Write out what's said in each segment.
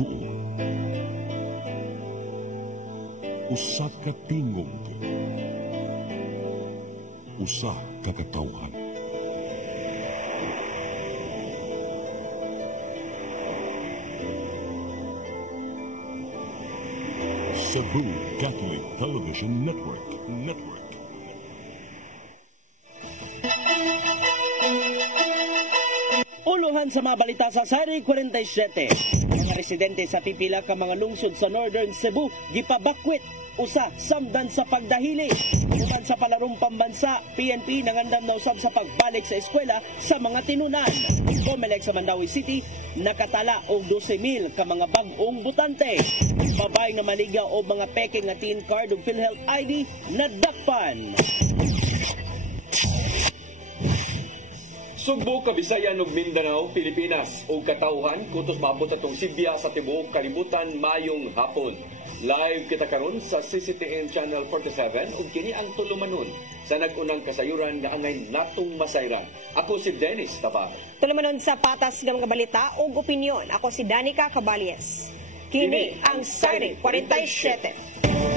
tuo. Usa ka tingog. Usa ka katawhan. Cebu Catholic Television Network. Uluhan sa mga balita sa Sari 47. Mga residente sa pipila ka mga lungsod sa Northern Cebu gipabakwit usa samdan sa pagdahili. Human sa palarong pambansa, PNP nangandam na usab sa pagbalik sa eskwela sa mga tinunan. Comelec sa Mandawi City nakatala og 12,000 ka mga bag-ong butante. Babaeng na maligaw o mga peking nga teen card ug PhilHealth ID nadakpan. Sugbo, Kabisayan ug Mindanao, Pilipinas ug katawhan kutos maabot atong Sibya sa tibuok kalibutan mayong hapon. Live kita karon sa CCTN Channel 47 ug kini ang tulumanon sa nag-unang kasayuran nga angay natong masayran. Ako si Dennis Tabar. Tulumanon sa patas ng mga balita ug opinyon. Ako si Danica Cabales. Kini ang Sari 47.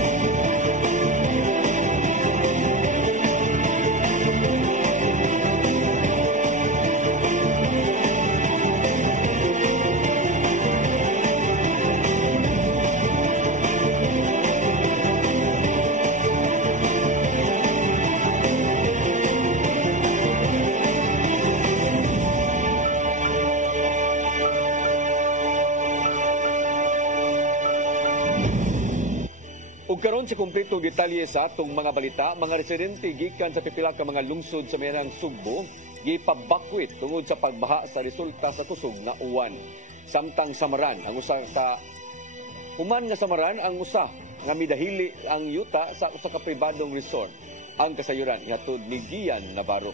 Ug karon sa kumpleto detalye sa atong mga balita, mga residente gikan sa pipila ka mga lungsod sa merang Sugbo gipabakwit tungod sa pagbaha sa resulta sa kusog nga uwan. Samtang Samaran ang usa sa human nga Samaran ang usa nga midahili ang yuta sa usa ka pribadong resort. Ang kasayuran hatod ni Gian Navarro.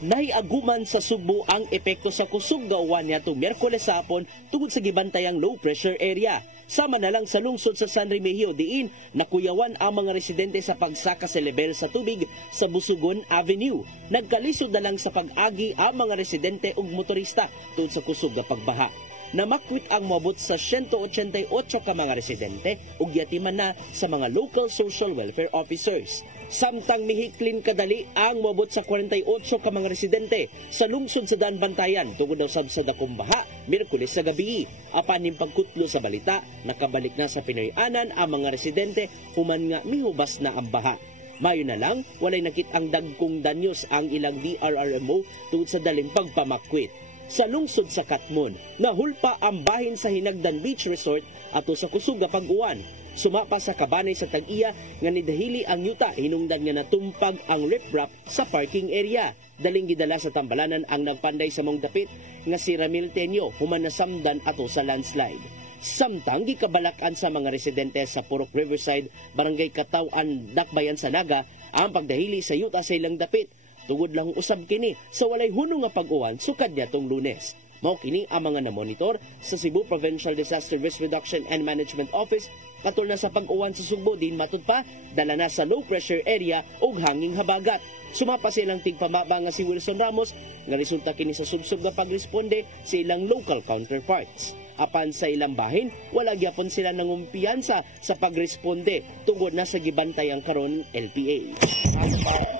Nahiaguman sa Sugbo ang epekto sa kusog nga uwan niadtong Miyerkules sa hapon tungod sa gibantayang low pressure area. Sama na lang sa lungsod sa San Remigio diin nakuyawan ang mga residente sa pagsaka sa level sa tubig sa Busugon Avenue. Nagkalisod na lang sa pag-agi ang mga residente ug motorista tungod sa kusog nga pagbaha. Namakwit ang moabot sa 188 ka mga residente ug yatiman na sa mga local social welfare officers. Samtang mihiklin kadali ang moabot sa 48 ka mga residente sa lungsod sa Danbantayan tungod daw sab sa dakong baha Miyerkules sa gabi. Apan ning pagkutlo sa balita, nakabalik na sa Pinoy-anan ang mga residente human nga mihubas na ang baha. Mayo na lang, walay nakit ang dagkong danyos ang ilang DRRMO tungod sa daling pagpamakwit. Sa lungsod sa Katmon, nahulpa ang bahin sa Hinagdan Beach Resort ato sa kusog nga pag-uwan. Sumapa sa kabanay sa Tag-iya nga nidahili ang yuta hinungdan nga natumpag ang riprap sa parking area. Daling gidala sa tambalanan ang nagpanday sa mong dapit nga si Ramil Tenyo human nasamdan ato sa landslide. Samtang gikabalakan sa mga residente sa Purok Riverside, Barangay Katawan, Dakbayan sa Naga ang pagdahili sa yuta sa ilang dapit. Tungod lang usab kini sa walay hunong nga pag-uwan sukad nitong Lunes. Mao kini ang mga namonitor sa Cebu Provincial Disaster Risk Reduction and Management Office katul na sa pag-uwan sa Sugbo din matud pa dala na sa low pressure area ug hanging habagat. Sumapa silang tigpamaba nga si Wilson Ramos nga resulta kini sa subsub nga pagresponde sa ilang local counterparts. Apan sa ilang bahin, wala gyapon sila nangumpiyansa sa pagresponde tungod na sa gibantayang karon LPA. Ang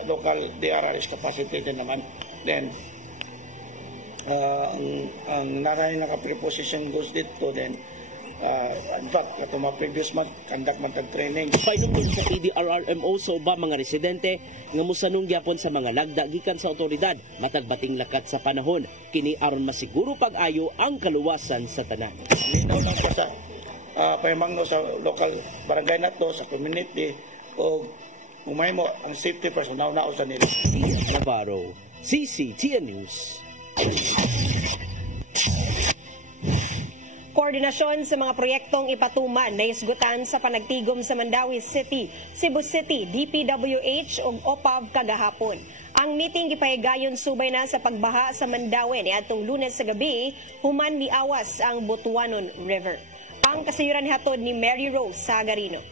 local DRRS capacity din naman. Then, ang naray naka-preposition goes dito, then, in fact, kato mga previous month, conduct man tag-training. Painungtod sa PDRRMO sa uba mga residente nga musanong gyapon sa mga lagda gikan sa otoridad matag bating lakat sa panahon. Kini aron masiguro pag-ayo ang kaluwasan sa tanan. Linaw lang sa pahimangno sa local barangay nato sa community o umay mo ang safety person na sa nila. Navarro, CCTN News. Koordinasyon sa mga proyektong ipatuman na isgutan sa panagtigom sa Mandawi City, Cebu City, DPWH ug OPAV kagahapon. Ang meeting gipahigayon subay na sa pagbaha sa Mandawi niadtong Lunes sa gabi, human niawas ang Butuanon River. Ang kasayuran hatod ni Mary Rose Sagarino.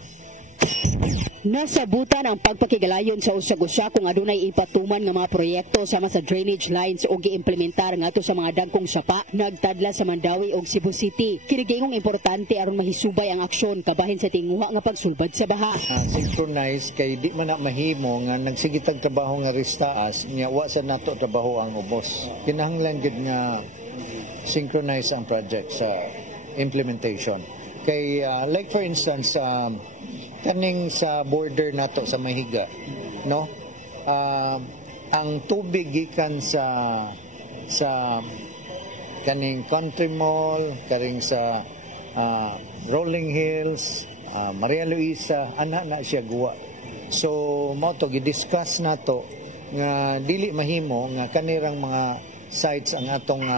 Nasabutan ang pagpakigalayon sa usag-usa kung adunay ipatuman nga mga proyekto sama sa drainage lines o giimplementar ngadto sa mga dagkong sapa nagtadla sa Mandawi ug Cebu City. Kinigiingong importante aron mahisubay ang aksyon kabahin sa tinguha nga pagsulbad sa baha. Synchronize kay di man na mahimo nga nagsigitag trabaho nga ristaas nya wa sa nato trabaho ang ubos. Kinahanglan gid nga synchronize ang project sa implementation. Kay like for instance kaning sa border nato sa Mahiga, no? Ang tubig gikan sa kaning Country Mall, karing sa Rolling Hills, Maria Luisa, ana na siya guwa. So mo to gi-discuss nato nga dili mahimo nga kanirang mga sites ang atong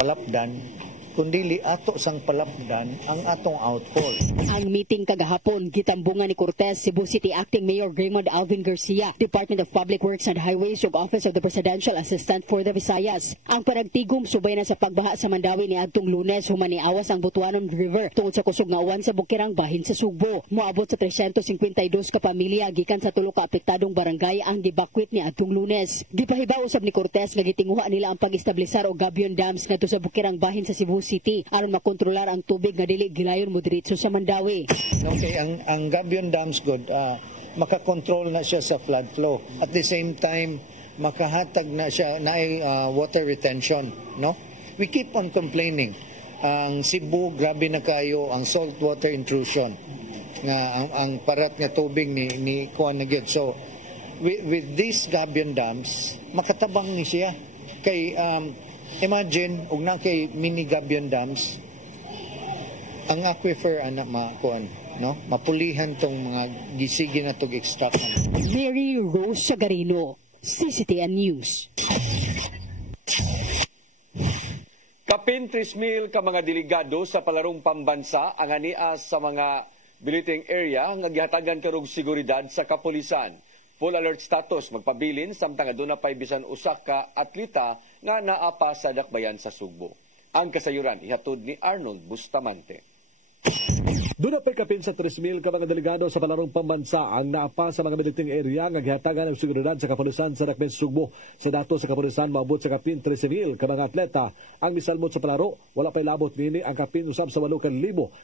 palapdan kundili ato sang palapdan ang atong outfall. Ang meeting kagahapon gitambungan ni Cortez, Cebu City Acting Mayor Raymond Alvin Garcia, Department of Public Works and Highways ug Office of the Presidential Assistant for the Visayas. Ang panagtigom subay na sa pagbaha sa Mandawi ni adtong Lunes human niawas ang Butuanon River tungod sa kusog nga uwan sa bukirang bahin sa Sugbo. Moabot sa 352 ka pamilya gikan sa tulo ka apektadong barangay ang gibakwit ni adtong Lunes. Gipahibaw usab ni Cortez nga gitinguha nila ang pag-establisar og gabion dams ngadto sa bukirang bahin sa Cebu City aron makontrolar ang tubig nga dili gilayon mo diretso sa Mandawi. Okay, ang gabion dams good makakontrol na siya sa flood flow. At the same time makahatag na siya na water retention, no? We keep on complaining. Ang Cebu grabe na kayo ang salt water intrusion nga ang parat nga tubig ni kuan na gyud. So with these gabion dams makatabang ni siya kay imagine ug na kay mini gabion dams ang aquifer ana makuan, no, mapulihan tong mga gisigi na tog extraction. Mary Rose Sagarino, CCTN News. Kapin 3,000 ka mga delegado sa palarong pambansa ang ania sa mga biliting area nga gihatagan karong seguridad sa kapulisan. Full alert status magpabilin samtang aduna pay bisan usa ka atleta nga naapa sa dakbayan sa Sugbo. Ang kasayuran ihatod ni Arnold Bustamante. Doon na pagkapin sa 3,000 ka mga delegado sa palarong pambansa ang naapa sa mga militing area nga gihatagan ng seguridad sa kapulisan sa Dakbayan Sugbo. Sa dato sa kapulisan maabot sa kapin 13,000 ka mga atleta ang misalmot sa palaro. Wala pay labot nini ang kapin usab sa 8,000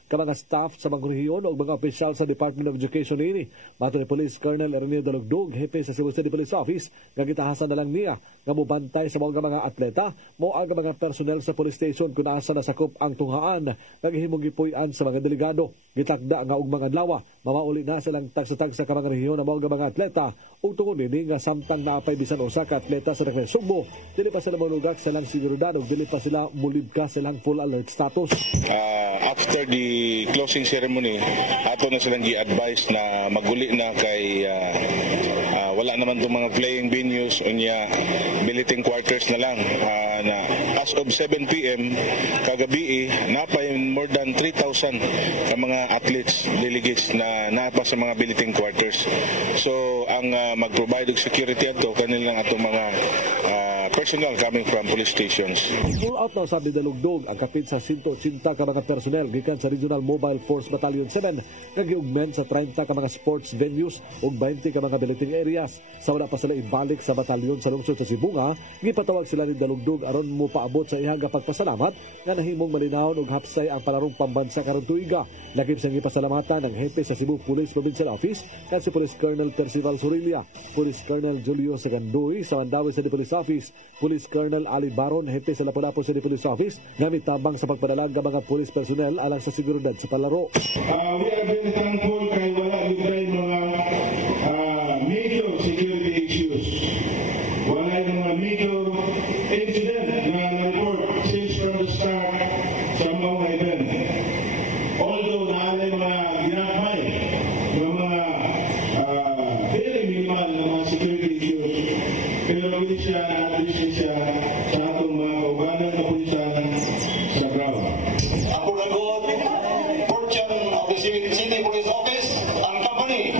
ka mga staff sa mga rehiyon o mga opisyal sa Department of Education nini. Mato ni Police Colonel Ernie Dalugdog, hepe sa Cebu City Police Office, nga gitahasan na lang niya nga mubantay sa mga atleta mo ang mga personnel sa police station kung asa nasakop ang tunghaan nga gihimong gipuy-an sa mga delegado. Gitakda nga og mga adlaw mamauli na silang tagsa-tagsa ka mga rehiyon ng mga atleta ug tungod nini nga samtang naapay bisan usa ka atleta sa Dakbayan Sugbo dili pa sila manugak sa lang seguridad ug dili pa sila mulibka silang full alert status. After the closing ceremony ato na silang gi-advise na maguli na kay wala naman itong mga playing venues unya billeting quarters na lang na as of 7 p.m. kagabi napay more than 3,000 ka mga athletes, delegates na napa sa mga billeting quarters. So ang mag-provide og security ato kanilang atong mga personnel coming from police stations. Full out na sabi Dalugdog ang kapit sa 180 ka mga personnel gikan sa Regional Mobile Force Battalion 7 nga giugment sa 30 ka mga sports venues ug 20 ka mga billeting areas. Sa wala pa sila ibalik sa batalyon sa lungsod sa Sibunga, gipatawag sila ni Dalugdog aron mo paabot sa ihang pagpasalamat nga nahimong malinawon ug hapsay ang palarong pambansa karon tuiga. Lakip sa gipasalamatan ng hepe sa Cebu Police Provincial Office kan si Police Colonel Percival Surilia, Police Colonel Julio Sagandoy sa Mandawi City Police Office, Police Colonel Ali Baron, hepe sa Lapu-Lapu City Police Office, gamit tabang sa pagpadalag ng mga police personnel alang sa seguridad sa palaro. We are very thankful kay wala yung mga major security issues. Wala yung mga major incident na report since from the start sa mga event. Although naalay mga ginagmay ng mga very minimal na mga security issues, pero hindi siya na-address siya sa atong mga kaugalan na pulisan sa ground. Ako nag-uot, Port of the City Police Office, ang company,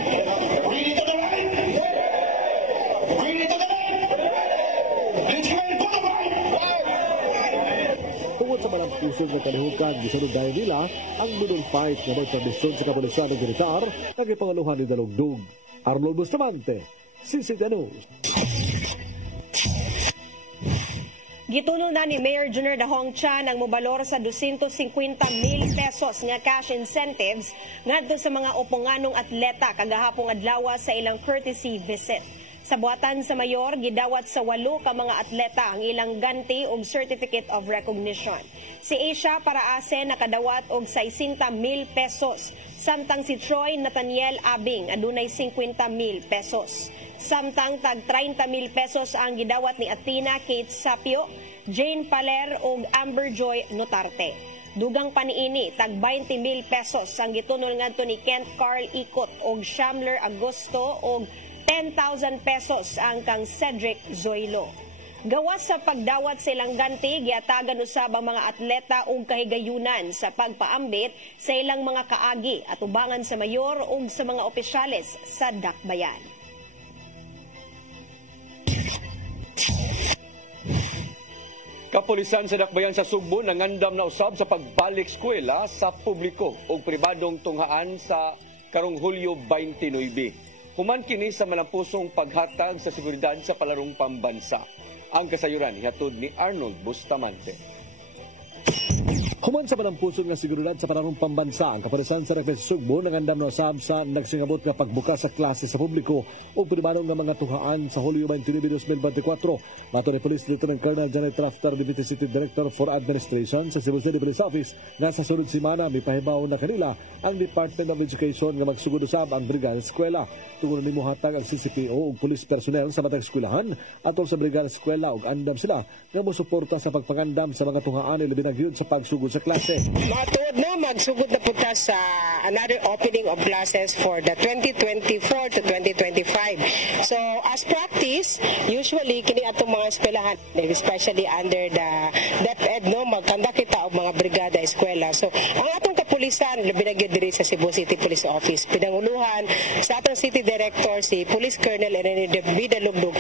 ready to the right! Ready to the right! Let's go to the right! Tungod sa malang kusog na kalihukan gisunod dahil nila ang Budol Fight na may tradisyon sa kapulisan ng militar na gipangaluhan ni Dalugdug. Arnold Bustamante, CCTV News. Gitulo na ni Mayor Junior Dahong Chan ang mobalor sa 250,000 pesos nga cash incentives ngadto sa mga uponganong atleta kagahapong adlaw sa ilang courtesy visit. Sa buhatan sa mayor, gidawat sa 8 ka mga atleta ang ilang ganti og Certificate of Recognition. Si Asia Paraase nakadawat og 60,000 pesos, samtang si Troy Nathaniel Abing adunay 50,000 pesos. Samtang tag 30,000 pesos ang gidawat ni Athena Kate Sapio, Jane Paler ug Amber Joy Notarte. Dugang paniini, tag 20,000 pesos ang gitunol ngadto ni Kent Carl Ikot ug Shamler Agosto ug 10,000 pesos ang kang Cedric Zoilo. Gawas sa pagdawat sa ilang ganti, giatagan usab ang mga atleta ug kahigayunan sa pagpaambit sa ilang mga kaagi at ubangan sa mayor ug sa mga opisyales sa Dakbayan. Kapulisan sa Dakbayan sa Sugbo nangandam na usab sa pagbalik eskwela sa publiko o pribadong tunghaan sa karong Hulyo 29. Human kini sa malampusong paghatag sa seguridad sa palarong pambansa. Ang kasayuran ihatod ni Arnold Bustamante. Human sa malampusong nga seguridad sa palarong pambansa, ang kapulisan sa Dakbayan sa Sugbo nangandam na usab sa nagsingabot nga pagbukas sa klase sa publiko o pribadong nga mga tunghaan sa Hulyo 29, 2024. Mato ni Police Lieutenant Colonel Janet Rafter, Deputy City Director for Administration sa Cebu City Police Office, nga sa sunod simana may pahibaw na kanila ang Department of Education nga magsugod usab ang Brigada Eskwela. Tungo ni muhatag ang CCPO ug police personnel sa matag eskwelahan atol sa Brigada Eskwela ug andam sila nga mosuporta sa pagpangandam sa mga tunghaan labi na gyud sa pagsugod sa klase. Matuod na magsugod na punta sa another opening of classes for the 2024 to 2025. So as practice, usually kini atong mga eskwelahan, especially under the DepEd, no, magkandak kita og mga brigada eskwela. So ang atong kapulisan labi na gyud diri sa Cebu City Police Office, pinanguluhan sa atong City Director si Police Colonel Enrique Dalugdug.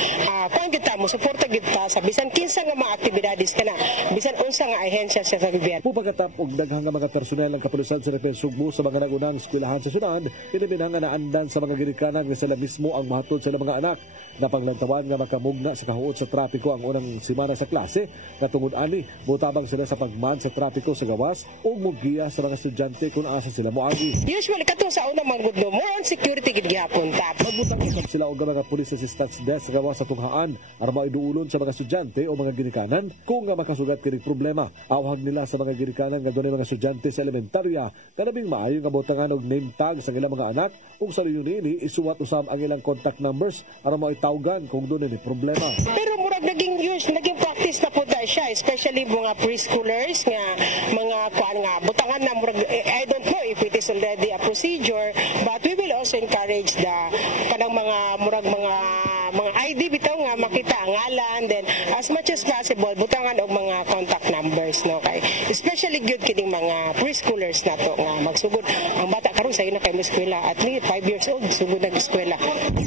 Kung kita mo suporta gyud ta sa bisan kinsa nga mga aktibidades kana, bisan unsa nga ahensya sa PBB. Pagkatap og daghang nga mga personel ng kapulisan sa Dakbayan Sugbo sa mga nagunang eskwelahan sa syudad, pinabinang nga naandan sa mga ginikanan nga sila mismo ang mahatod sa mga anak na panglantawan nga makamugna sa kahuot sa trapiko ang unang simana sa klase. Katungod ani, butabang sila sa pagman sa trapiko sa gawas ug mugiya sa mga estudyante kung asa sila moagi. Usually katong sa unang manggudlo, more on security gid gyapon ta. Magbutang usab sila og mga police assistance desk sa gawas sa tunghaan aron maiduulon sa mga estudyante o mga ginikanan kung nga makasugat kini problema. Awhag nila sa mga ginikanan nga dunay mga estudyante sa elementarya nga labing maayo nga butangan og name tag sa ilang mga anak ug sa reunion isuwat usab ang ilang contact numbers aron maitawgan kung dunay ni problema. Pero murag naging practice na po dahil siya, especially mga preschoolers nga mga kuan nga butangan na murag, I don't know if it is already a procedure, but we will also encourage the kanang mga murag mga ID bitaw nga makita ang ngalan, then as much as possible butangan og mga contact numbers, no, kay especially good kining mga preschoolers nato nga magsugod ang bata karon sa ina kay eskwela at least 5 years old sugod nag eskwela.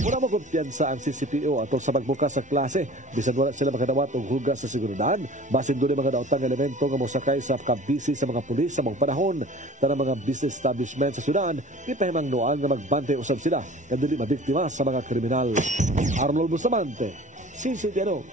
Wala mo kumpiyansa ang CCPO atol sa pagbukas sa klase bisan wala sila makadawat og hugas sa seguridad basin dunay mga daotang elemento nga mosakay sa kabisi sa mga pulis sa mga panahon tanang mga business establishment sa syudad ipahimangnoan nga magbantay usab sila nga dili mabiktima sa mga kriminal. Arnold Bustamante, CCTV.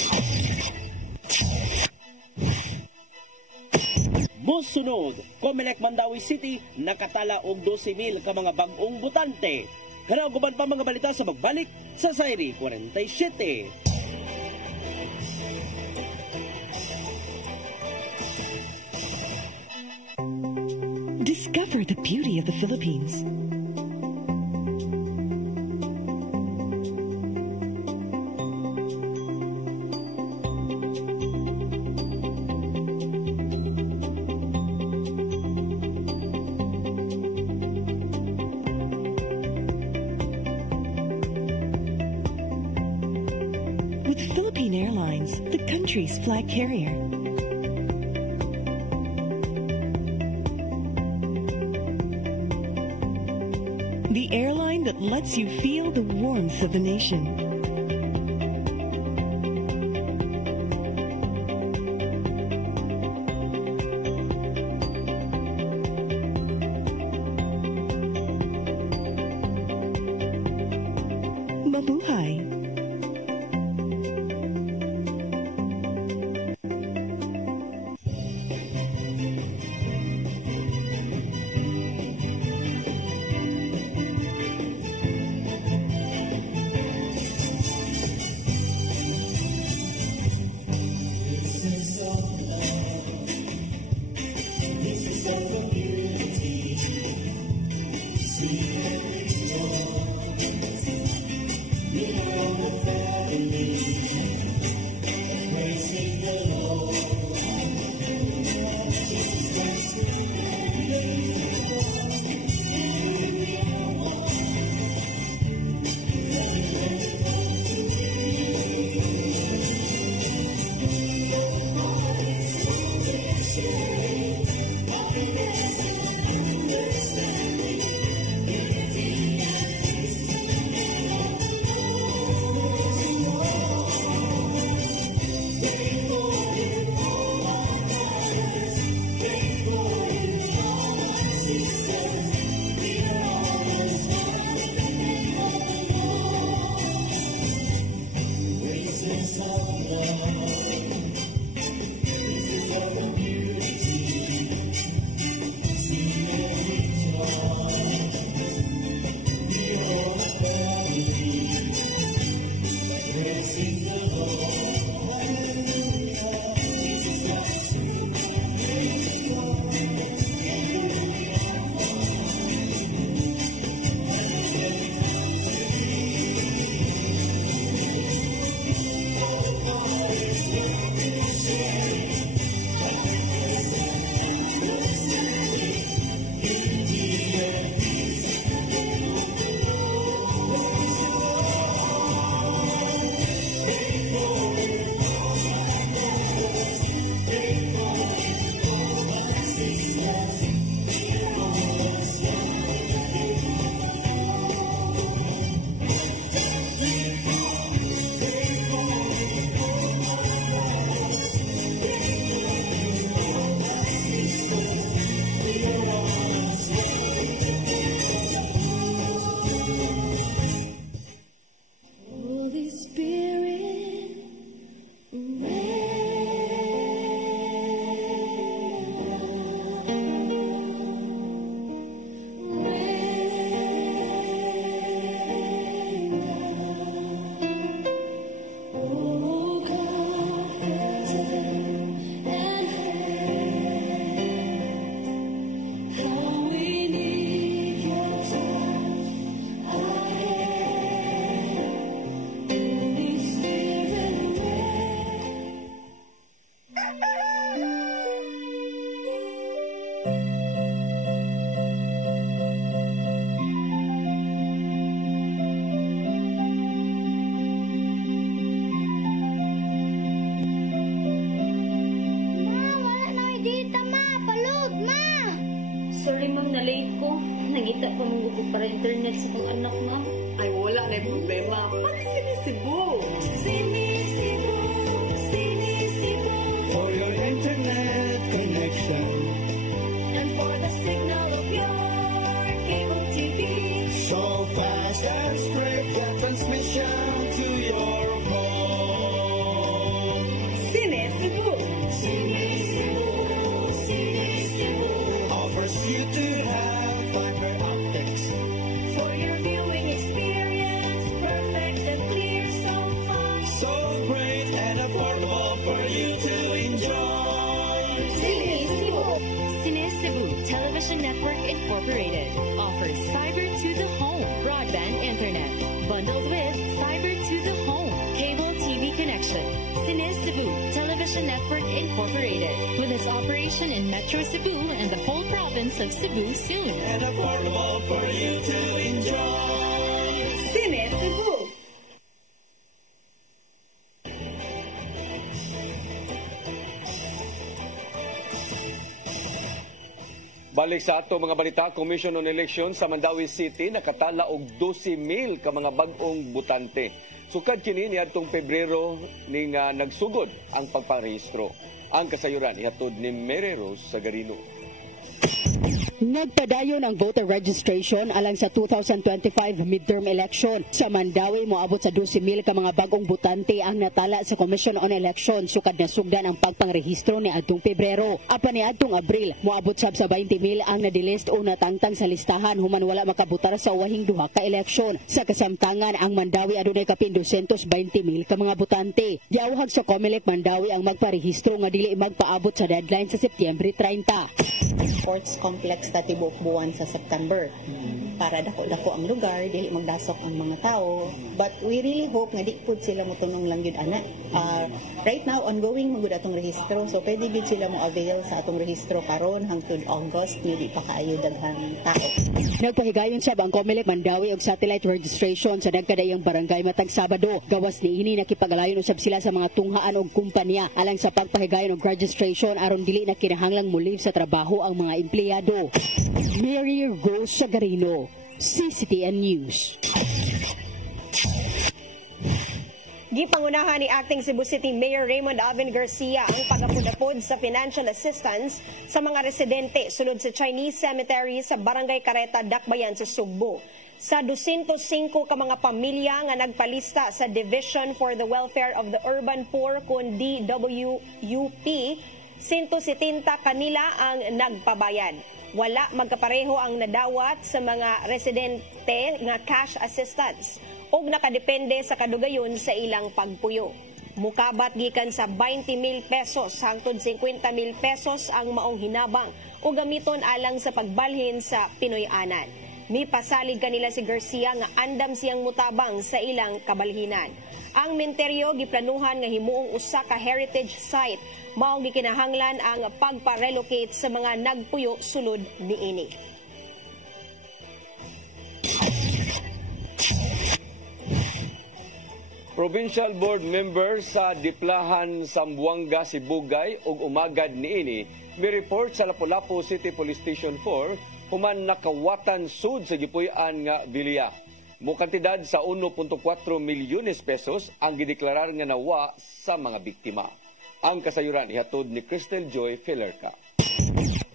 Mosunod, Comelec Mandawi City nakatala og 12,000 ka mga bag-ong butante. Kanaw guban pa mga balita sa magbalik sa Sairi 47. Discover the beauty of the Philippines. With Philippine Airlines, the country's flag carrier. The airline that lets you feel the warmth of the nation. buhay. Nangita pa mong gusto para internet sa kong anak, ma'am. Ay, wala na yung problema. Mag-Sinisibu. Sinisibu, Sinisibu. For your internet connection. And for the signal of your cable TV. So fast and spread the transmission to your home. Sinisibu. Sinisibu, Sinisibu. Offers you to have fiber optics. For your viewing experience, perfect and clear, so fast. So great and affordable for you to enjoy. Sinisibu. Sinisibu Television Network Incorporated offers fiber to the home broadband internet bundled with fiber to the home cable TV connection. Sinisibu Television Network Incorporated with its operation in Metro Cebu and the whole province of Cebu soon. And affordable for you to enjoy. Sinisibu. Balik sa ato mga balita, Commission on Elections sa Mandawi City nakatala og 12,000 ka mga bag-ong butante. Sukad kini niadtong Pebrero ning nagsugod ang pagparehistro. Ang kasayuran ihatod ni Mary Rose Sagarino. Nagpadayon ang voter registration alang sa 2025 midterm election. Sa Mandawi, moabot sa 12,000 ka mga bagong botante ang natala sa Commission on Elections sukad na sugdan ang pagpangrehistro ni adtong Pebrero. Apan ni adtong Abril, moabot sab sa 20,000 ang nadilist o natangtang sa listahan human wala makabutar sa uwahing duha ka eleksyon. Sa kasamtangan, ang Mandawi adunay kapin 220,000 ka mga botante. Giawhag sa COMELEC Mandawi ang magparehistro nga dili magpaabot sa deadline sa Setyembre 30. Sports complex ta tibuok buwan sa September. Para dako-dako ang lugar, dili magdasok ang mga tao. But we really hope nga di pud sila motunong lang yun ana. Right now, ongoing magud atong rehistro. So pwede gid sila mo avail sa atong rehistro karon hangtod August, di pa kaayo daghang tao. Nagpahigayon siya ang COMELEC Mandawi og satellite registration sa nagkadayang barangay matag Sabado. Gawas niini nakipagalayon usab sila sa mga tunghaan og kumpanya alang sa pagpahigayon og registration aron dili na kinahanglang mulive sa trabaho ang mga empleyado. Mary Rose Sagarino, CCTN News. Gipangunahan ni Acting Cebu City Mayor Raymond Alvin Garcia ang pag-apod-apod sa financial assistance sa mga residente sulod sa Chinese Cemetery sa Barangay Careta, Dakbayan sa Sugbo. Sa 205 ka mga pamilya nga nagpalista sa Division for the Welfare of the Urban Poor kun DWUP, 170 kanila ang nagpabayad. Wala magkapareho ang nadawat sa mga residente nga cash assistance ug nakadepende sa kadugayon sa ilang pagpuyo. Mukabat gikan sa 20,000 pesos hangtod 50,000 pesos ang maong hinabang o gamiton alang sa pagbalhin sa Pinoy-anan. Mipasalig kanila si Garcia nga andam siyang mutabang sa ilang kabalhinan. Ang menteryo giplanuhan nga himuong usa ka heritage site mao gikinahanglan ang pagpa-relocate sa mga nagpuyo sulod niini. Provincial Board member sa Diplahan, Zamboanga, Sibugay ug umagad niini mi-report sa Lapu-Lapu City Police Station 4 human nakawatan sud sa gipuy-an nga bilya. Mukantidad sa 1.4 milyones pesos ang gideklarar nga nawa sa mga biktima. Ang kasayuran ihatod ni Crystal Joy Filerca.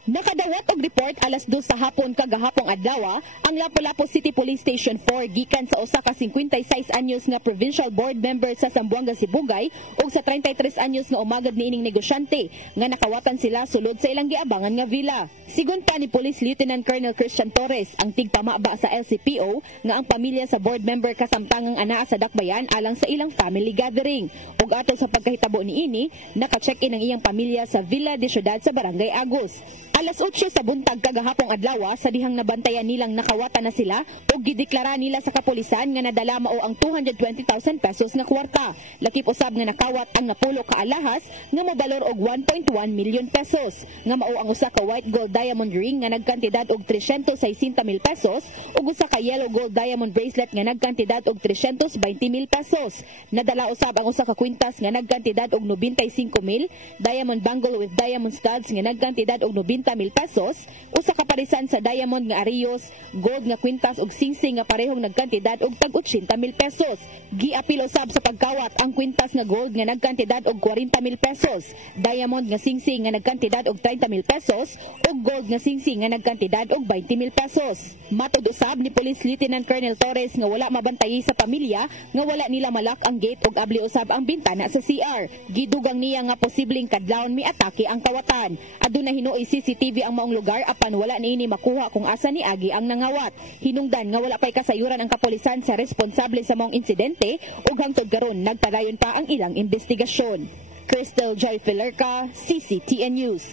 Nakadawat og report alas 2 sa hapon kagahapong adlaw ang Lapu-Lapu City Police Station 4 gikan sa usa ka 56 anyos nga provincial board member sa Zamboanga, Sibugay ug sa 33 anyos nga umagad niining negosyante nga nakawatan sila sulod sa ilang giabangan nga villa. Sigon pa ni Police Lieutenant Colonel Christian Torres, ang tigpamaba sa LCPO, nga ang pamilya sa board member kasamtangang anaa sa Dakbayan alang sa ilang family gathering. Ug ato sa pagkahitabo niini, naka-check-in ang iyang pamilya sa Villa de Ciudad sa Barangay Agus. Alas 8 sa buntag kagahapong adlaw sa dihang nabantayan nilang nakawata na sila ug gideklara nila sa kapulisan nga nadala mao ang 220,000 pesos nga kwarta. Lakip usab nga nakawat ang napulo ka alahas nga mobalor og 1.1 million pesos. Nga mao ang usa ka white gold diamond ring nga nagkantidad og 360,000 pesos ug usa ka yellow gold diamond bracelet nga nagkantidad og 320,000 pesos. Nadala usab ang usa ka kwintas nga nagkantidad og 95,000, diamond bangle with diamond studs nga nagkantidad og 90,000 pesos, usa ka parisan sa diamond nga ariyos, gold nga kwintas ug singsing nga parehong nagkantidad og tag 80,000 pesos. Giapil usab sa pagkawat ang kwintas nga gold nga nagkantidad og 40,000 pesos, diamond nga singsing nga nagkantidad og 30,000 pesos ug gold nga singsing nga nagkantidad og 20,000 pesos. Matud usab ni Police Lieutenant Colonel Torres nga wala mabantayi sa pamilya nga wala nila malak ang gate ug abli usab ang bintana sa CR. Gidugang niya nga posibleng kadlawon miatake ang kawatan. Aduna hinuoy CCTV ang maong lugar apan wala niini makuha kung asa ni agi ang nangawat. Hinungdan nga wala pay kasayuran ang kapulisan sa responsable sa maong insidente ug hangtod karon nagpadayon pa ang ilang investigasyon. Crystal Joy Filerca, CCTN News.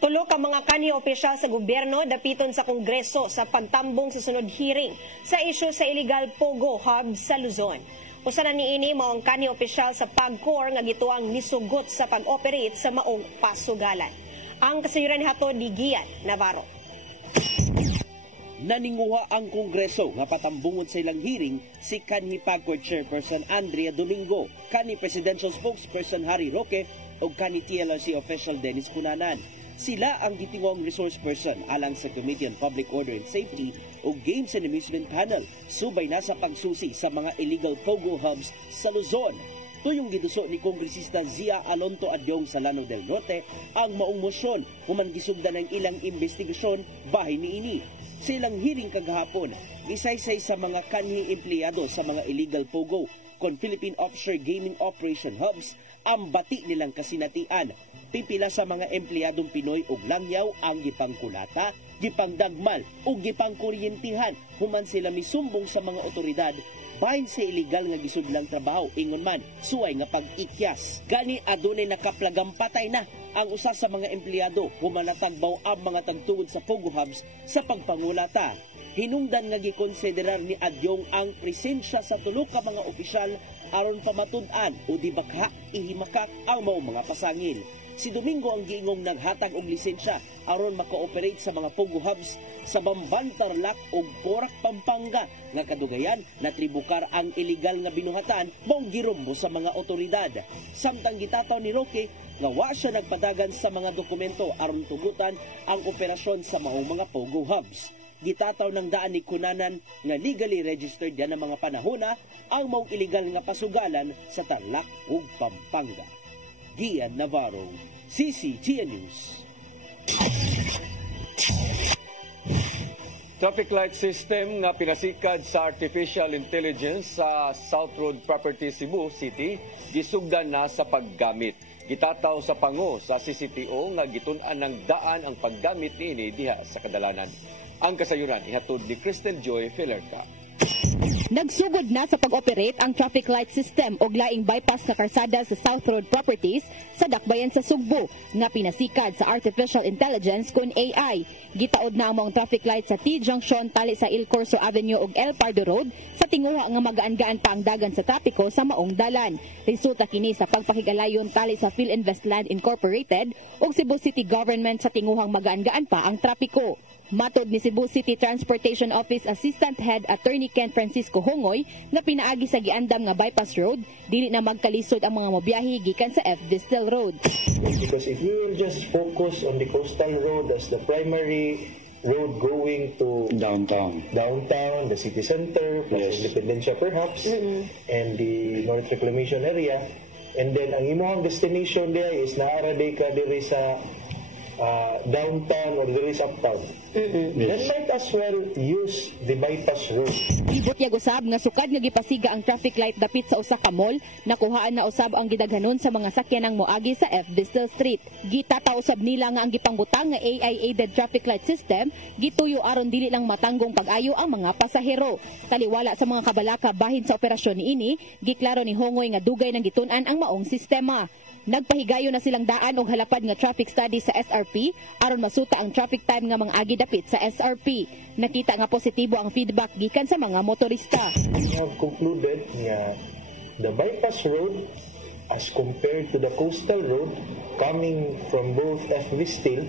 Tulo ka mga kanhi opisyal sa gobyerno dapiton sa Kongreso sa pagtambong sa sunod hearing sa isyu sa illegal Pogo Hub sa Luzon. Usa na niini mao ang kanhi opisyal sa PAGCOR nga gituang nisugot sa pag-operate sa maong pasugalan. Ang kasayuran hatod ni Gian Navarro. Naninguha ang Kongreso nga patambungon sa ilang hearing si kanhi PAGCOR Chairperson Andrea Domingo, kanhi Presidential Spokesperson Harry Roque ug kanhi TLRC official Dennis Cunanan. Sila ang gitingong resource person alang sa Committee on Public Order and Safety o Games and Amusement Panel subay na sa pagsusi sa mga illegal Pogo hubs sa Luzon. Tuyong giduso ni Kongresista Zia Alonto Adyong sa Lanao del Norte ang maong mosyon human gisugdan ng ilang investigasyon bahin niini. Sa ilang hearing kagahapon, isaysay sa mga kanhi empleyado sa mga illegal pogo kon Philippine Offshore Gaming Operation Hubs ang bati nilang kasinatian. Pipila sa mga empleyadong Pinoy ug langyaw ang gipangkulata, gipangdagmal ug gipangkuryentihan human sila misumbong sa mga otoridad bahin sa illegal nga gisudlang trabaho ingon man suway nga pag-ikyas. Gani adunay nakaplagang patay na ang usa sa mga empleyado human natagbaw ang mga tagtugod sa Pogo Hubs sa pagpangulata. Hinungdan nga gikonsiderar ni Adyong ang presensya sa tulo ka mga opisyal aron pamatud-an o dibakha ihimakak ang mao mga pasangil. Si Domingo ang giingong naghatag og lisensya aron maka-operate sa mga Pogo Hubs sa Bamban, Tarlac ug Porac, Pampanga nga kadugayan na tribukar ang illegal nga binuhatan maong girumbo sa mga otoridad. Samtang gitataw ni Roque nga wa siya nagpadagan sa mga dokumento aron tugutan ang operasyon sa maong mga Pogo Hubs. Gitataw ng daan ni kunanan nga legally registered yan ang mga panahona ang maong illegal nga pasugalan sa Tarlac ug Pampanga. Gian Navarro, CCTN News. Traffic light system nga pinasikad sa artificial intelligence sa South Road Property, Cebu City gisugdan na sa paggamit. Gitataw sa pango sa CCTO nga gitun-an ng daan ang paggamit niini diha sa kadalanan. Ang kasayuran ihatod ni Kristen Joy Filerca. Nagsugod na sa pag-operate ang traffic light system og laing bypass na karsada sa South Road Properties sa dakbayan sa Sugbo nga pinasikad sa artificial intelligence kun AI. Gitaod na ang mga traffic light sa T-junction tali sa Il Corso Avenue ug El Pardo Road sa tinguha nga magaan-gaan pa ang dagan sa trapiko sa maong dalan. Resulta kini sa pagpakigalayon tali sa Philinvest Land Incorporated ug Cebu City Government sa tinguhang magaan-gaan pa ang trapiko. Matod ni Cebu City Transportation Office Assistant Head Attorney Ken Francisco Hongoy nga pinaagi sa giandam nga bypass road, dili na magkalisod ang mga mobiyahe gikan sa F. Distel Road. Because if we will just focus on the coastal road as the primary road going to downtown, the city center, plus Independencia perhaps, and the North Reclamation area, and then ang imong destination there is naaraday ka diri sa downtown or there is uptown. Then might as well use the bypass road. Gibutyag usab nga sukad nga gipasiga ang traffic light dapit sa usa ka mall, nakuhaan na usab ang gidaghanon sa mga sakyanang moagi sa F. Distel Street. Gitataw usab nila nga ang gipangbutang nga AI-aided traffic light system gituyo aron dili lang matanggong pag-ayo ang mga pasahero. Taliwala sa mga kabalaka bahin sa operasyon niini, giklaro ni Hongoy nga dugay nang gitun-an ang maong sistema. Nagpahigayo na silang daan og halapad nga traffic study sa SRP aron masuta ang traffic time nga mga agi dapit sa SRP. Nakita nga positibo ang feedback gikan sa mga motorista. We have concluded nga the bypass road as compared to the coastal road coming from both F. Distel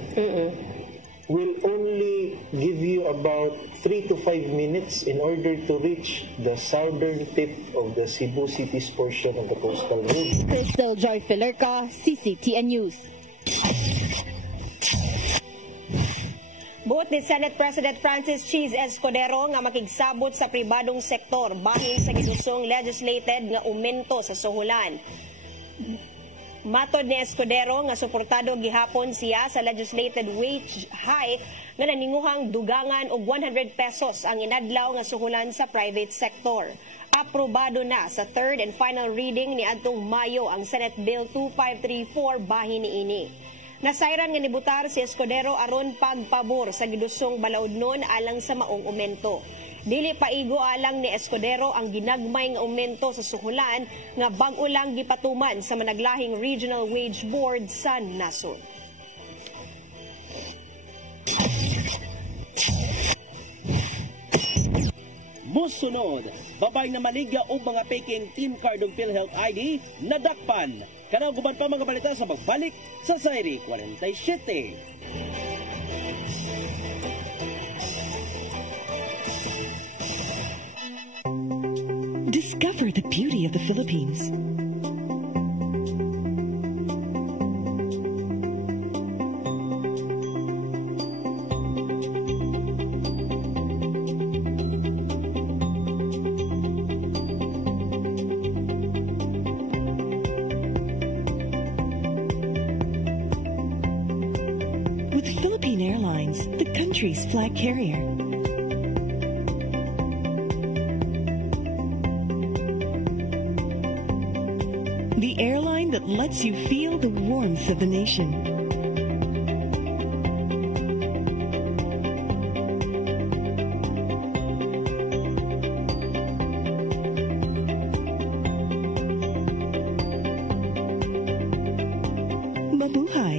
will only give you about 3 to 5 minutes in order to reach the southern tip of the Cebu City's portion of the coastal road. Crystal Joy Filerca, CCTN News. Buot ni Senate President Francis Cheese Escudero nga makigsabot sa pribadong sektor bahin sa gidusong legislated nga aumento sa suhulan. Matod ni Escudero nga suportado gihapon siya sa legislated wage hike nga naninguhang dugangan og 100 pesos ang inadlaw nga suhulan sa private sector. Aprobado na sa third and final reading ni adtong Mayo ang Senate Bill 2534 bahin niini. Nasayran nga nibutar si Escudero aron pagpabor sa gidusong balaudnon alang sa maong aumento. Dili paigo alang ni Escudero ang ginagmay nga aumento sa suhulan nga bag-o lang gipatuman sa managlahing Regional Wage Board sa nasod. Musunod, babay na maligya o mga peking team card ng PhilHealth ID nadakpan. Kanang guban pa mga balita sa pagbalik sa Sairi 47. Discover the beauty of the Philippines. with Philippine Airlines, the country's flag carrier. The airline that lets you feel the warmth of the nation. Mabuhay.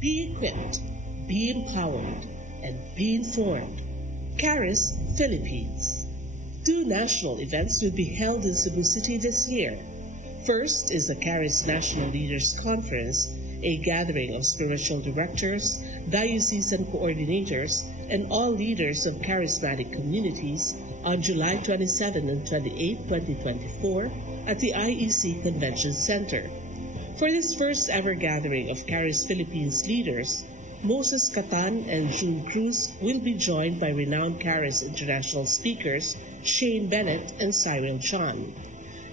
Be equipped, be empowered, and be informed. CARIS Philippines. 2 national events will be held in Cebu City this year. First is the CARIS National Leaders Conference, a gathering of spiritual directors, diocesan coordinators, and all leaders of charismatic communities on July 27 and 28, 2024 at the IEC Convention Center. For this first ever gathering of CARIS Philippines leaders, Moses Catan and June Cruz will be joined by renowned CARIS international speakers Shane Bennett and Cyril John.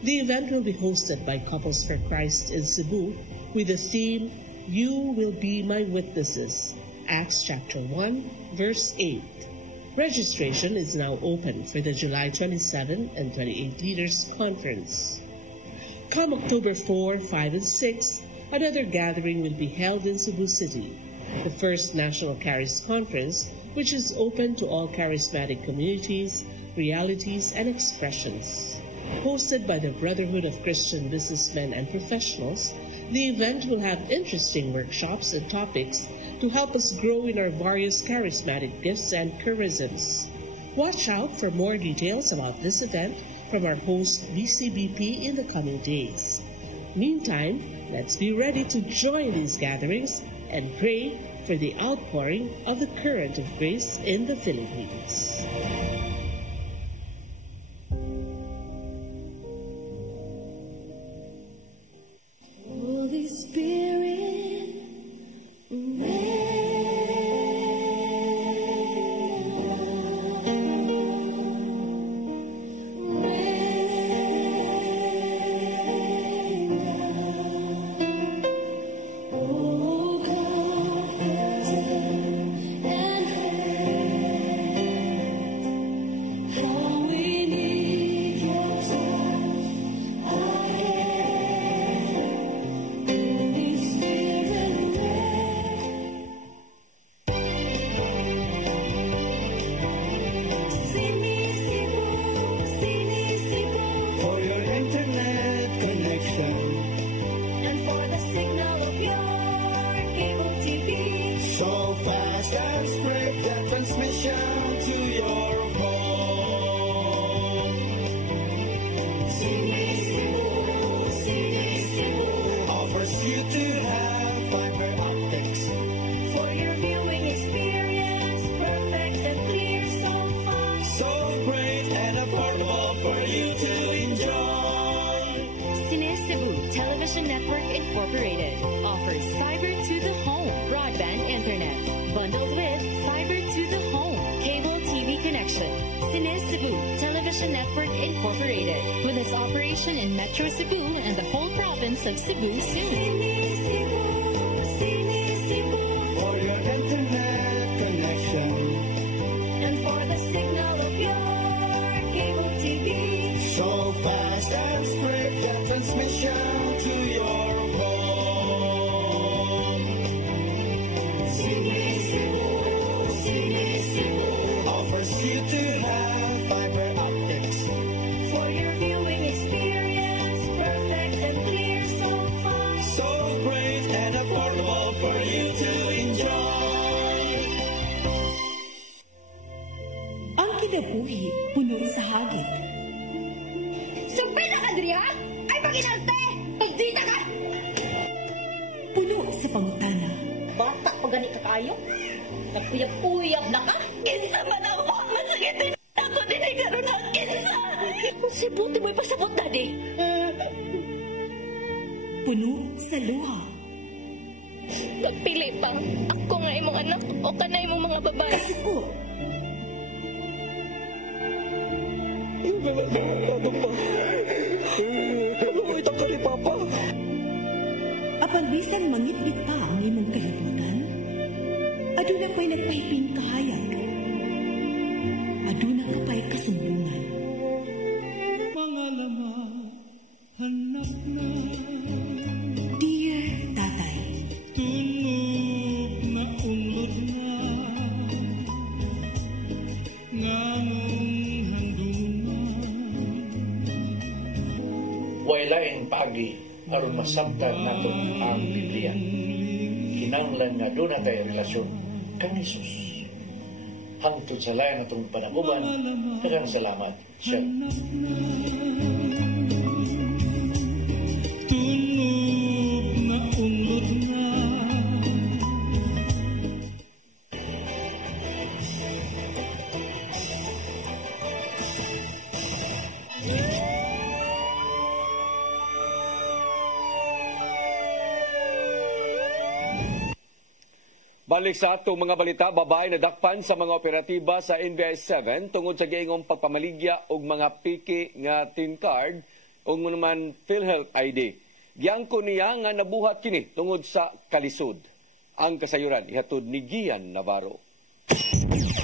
The event will be hosted by Couples for Christ in Cebu with the theme, You Will Be My Witnesses, Acts chapter 1, verse 8. Registration is now open for the July 27 and 28 Leaders Conference. Come October 4, 5, and 6, another gathering will be held in Cebu City, the first National CARIS Conference, which is open to all charismatic communities, realities, and expressions. Hosted by the Brotherhood of Christian Businessmen and Professionals, the event will have interesting workshops and topics to help us grow in our various charismatic gifts and charisms. Watch out for more details about this event from our host BCBP in the coming days. Meantime, let's be ready to join these gatherings and pray for the outpouring of the current of grace in the Philippines. Holy Spirit, For your internet connection, and for the signal of your cable TV. so fast and spread the transmission to your home. Sini Cebu Offers you to have fiber optics. for your viewing experience, perfect and clear so far. So great and affordable for you to enjoy. Cine Cebu Television Network Incorporated offers fiber to the home broadband internet bundled with fiber to the home cable TV connection. Cine Cebu Television Network Incorporated with its operation in Metro Cebu and the whole province of Cebu soon. For your internet connection, and for the signal of your cable TV. so fast and spread the transmission to your home. Sini Cebu Offers you to have fiber optics. for your viewing experience, perfect and clear so far. So great and affordable for you to enjoy. Ang kinabuhi, puno sa hagit. Subila ka, Dria! Ay, paginarte! Pagdita ka! Puno sa pangutana. Bata pa gani ka kayo? Nagpuyap-puyap na ka? Kinsa ba na ako? Masakitin ako din ay karoon ng kinsa! Si Buti mo'y pasabot na di. Puno sa luha. Magpili pa. Ako nga imong anak o kanay imong mga babae. Kasuko. Ano pa? Ano mo itang kali, Papa? Apan bisan mangit-ngit pa ang imong kalibutan, aduna pa'y nagpahiping kahayag. Aduna ka pa'y kasumbungan. Mga lama, hanap na. Dear Tatay, Tunog na unod na. Ngamong handungan. Wailain paagi aron masabtan naton ang Biblia. Kinahanglan nga doon na tayo relasyon kang Jesus. Hangtod sa layan atong panaguban, daghang salamat siya. Tunog na unod na. Balik sa atong mga balita, babae na dakpan sa mga operatiba sa NBI-7 tungod sa giingong pagpamaligya og mga piki nga TIN card o naman PhilHealth ID. Giangko niya nga nabuhat kini tungod sa kalisod. Ang kasayuran ihatod ni Gian Navarro.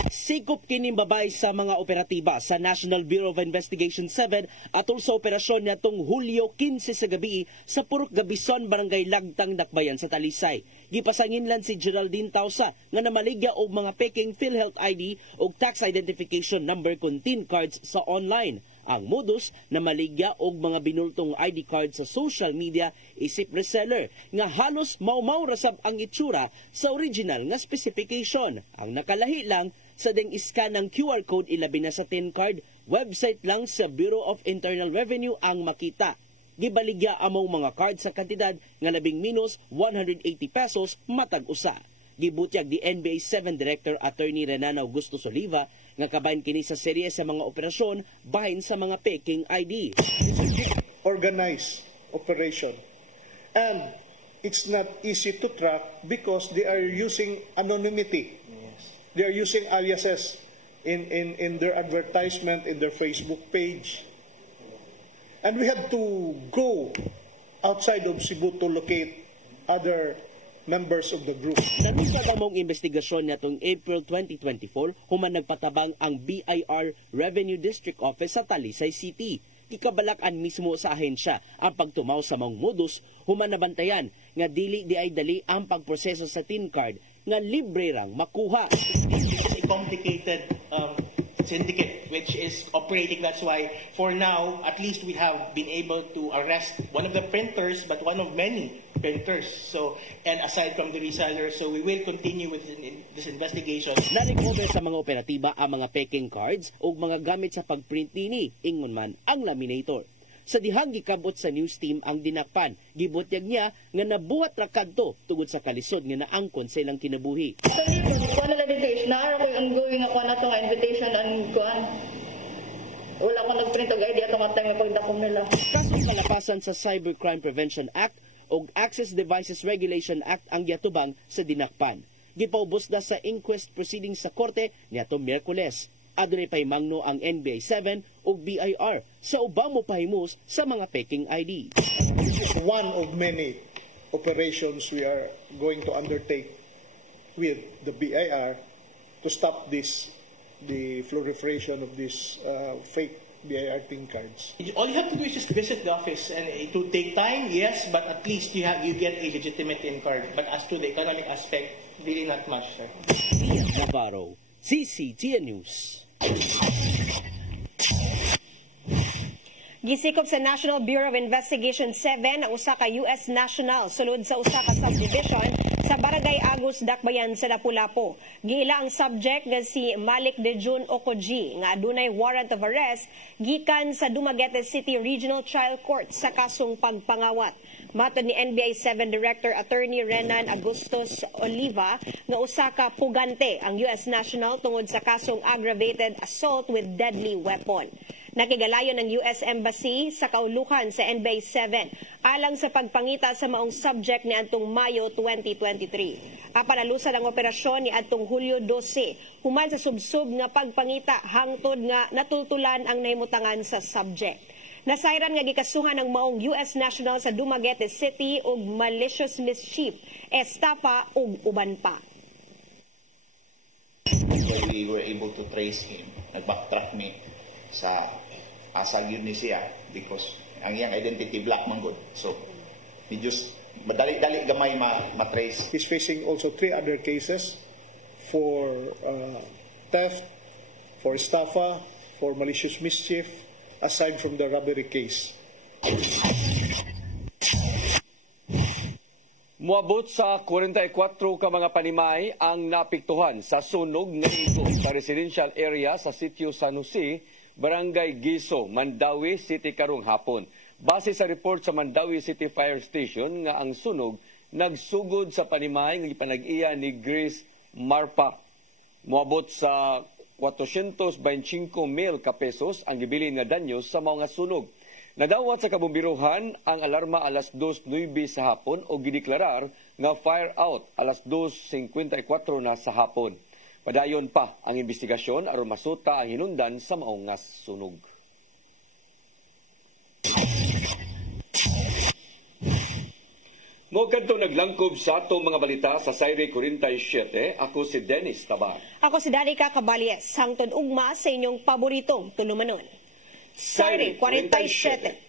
Sikop kining babay sa mga operatiba sa National Bureau of Investigation 7 atol sa operasyon nitong Hulyo 15 sa gabi sa Purok Gabison, Barangay Lagtang, Dakbayan sa Talisay. Gipasanginlan si Geraldine Tausa nga namaligya og mga peking PhilHealth ID og tax identification number kun TIN cards sa online. Ang modus na maligya og mga binultong ID card sa social media isip reseller nga halos maumaw rasab ang itsura sa original nga specification. Ang nakalahi lang sa ding iskan ng QR code ilabi na sa TIN card, website lang sa Bureau of Internal Revenue ang makita. Gibaligya among mga card sa kantidad nga labing minus 180 pesos matag usa. Gibutyag di NBA 7 Director Attorney Renan Augusto Soliva nga kabahin kini sa serye sa mga operasyon bahin sa mga peking ID. Organized operation. And it's not easy to track because they are using anonymity. They are using aliases in their advertisement, in their Facebook page. And we had to go outside of Cebu to locate other members of the group. Nalusag among investigasyon natong April 2024 human nagpatabang ang BIR Revenue District Office sa Talisay City. Ikabalakan mismo sa ahensya ang pagtumaw sa mga modus human nabantayan nga dili di ay dali ang pagproseso sa TIN card nga libre rang makuha. It's a complicated syndicate which is operating. That's why for now at least we have been able to arrest one of the printers but one of many printers. So, and aside from the resellers, so we will continue with this investigation. Na-recover sa mga operatiba ang mga peking cards o mga gamit sa pagprint nini, ingon man ang laminator. Sa dihang gikabot sa news team ang dinakpan, gibutyag niya nga nabuhat ra kadto tungod sa kalisod nga naangkon sa ilang kinabuhi. Kuan na dito is naara ko ongoing ako na to invitation and kuan. Wala ko nagprint og idea tong atay nga pagdakom nila. Kasong kalakasan sa Cybercrime Prevention Act o Access Devices Regulation Act ang giatubang sa dinakpan. Gipaubos na sa inquest proceedings sa korte niadtong Miyerkules. Adunay pahimangno ang NBI 7 o BIR sa ubang mopahimus sa mga peking ID. This is one of many operations we are going to undertake with the BIR to stop the proliferation of these fake BIR TIN cards. All you have to do is just visit the office, and it will take time, yes, but at least you get a legitimate TIN card. But as to the economic aspect, really not much, sir. Ian Navarro, CCTN News. Gisikop sa National Bureau of Investigation 7 ang usa ka US national sulod sa usa ka subdivision sa Barangay Agus, Dakbayan sa Lapu-Lapu. Giila ang subject nga si Malik Dejun Okoji nga adunay warrant of arrest gikan sa Dumaguete City Regional Trial Court sa kasong pagpangawat. Matod ni NBI 7 Director Attorney Renan Agustos Oliva nga usa ka pugante ang US national tungod sa kasong aggravated assault with deadly weapon. Nakigalayon ng US Embassy sa kaulukan sa NBI 7 alang sa pagpangita sa maong subject ni antong Mayo 2023. Apanalusan ang operasyon ni antong Hulyo 12 human sa subsub nga pagpangita hangtod nga natultulan ang nahimutangan sa subject. Nasayran nga gikasuhan ng maong US national sa Dumaguete City og malicious mischief, estafa ug uban pa. We were able to trace him. Nag-backtrack me sa asag yun ni siya because ang iyang identity black man good. So, medyo madali-dali gamay ma-trace. He's facing also 3 other cases for theft, for estafa, for malicious mischief, aside from the robbery case. Muabot sa 44 ka mga panimay ang napiktuhan sa sunog ng lungsod sa residential area sa sitio San Jose, Barangay Giso, Mandawi City karong hapon. Base sa report sa Mandawi City Fire Station nga ang sunog nagsugod sa panimay nga ipanag-iya ni Grace Marpa. Muabot sa 425,000 pesos ang gibilin nga danyos sa mga sunog. Nadawat sa kabumbiruhan ang alarma alas 2:09 sa hapon o gideklarar nga fire out alas 2:54 na sa hapon. Padayon pa ang investigasyon aron masuta ang hinundan sa maong nga sunog. Mo kadto naglangkob sa atong mga balita sa Sayre 47, ako si Dennis Tabar. Ako si Danica Caballes, hangtod ugma sa inyong paboritong tulumanon. Sayre 47.